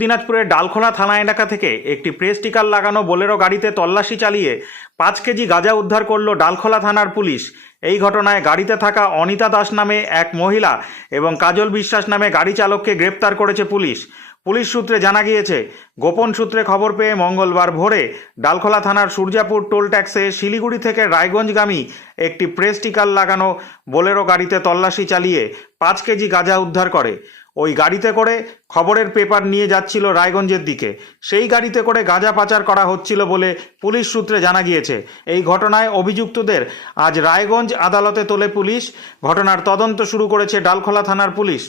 দিনাজপুরের ডালখোলা থানা এলাকা থেকে একটি প্রেস স্টিকার লাগানো বোলেরো গাড়িতে তল্লাশি চালিয়ে পাঁচ কেজি গাঁজা উদ্ধার করল ডালখোলা থানার পুলিশ। এই ঘটনায় গাড়িতে থাকা অনিতা দাস নামে এক মহিলা এবং কাজল বিশ্বাস নামে গাড়ি চালককে গ্রেপ্তার করেছে পুলিশ। পুলিশ সূত্রে জানা গিয়েছে, গোপন সূত্রে খবর পেয়ে মঙ্গলবার ভোরে ডালখোলা থানার সূর্যাপুর টোল ট্যাক্সে শিলিগুড়ি থেকে রায়গঞ্জগামী একটি প্রেস স্টিকার লাগানো বোলেরো গাড়িতে তল্লাশি চালিয়ে পাঁচ কেজি গাঁজা উদ্ধার করে। ওই গাড়িতে করে খবরের পেপার নিয়ে যাচ্ছিল রায়গঞ্জের দিকে। সেই গাড়িতে করে গাঁজা পাচার করা হচ্ছিল বলে পুলিশ সূত্রে জানা গিয়েছে। এই ঘটনায় অভিযুক্তদের আজ রায়গঞ্জ আদালতে তোলে পুলিশ। ঘটনার তদন্ত শুরু করেছে ডালখোলা থানার পুলিশ।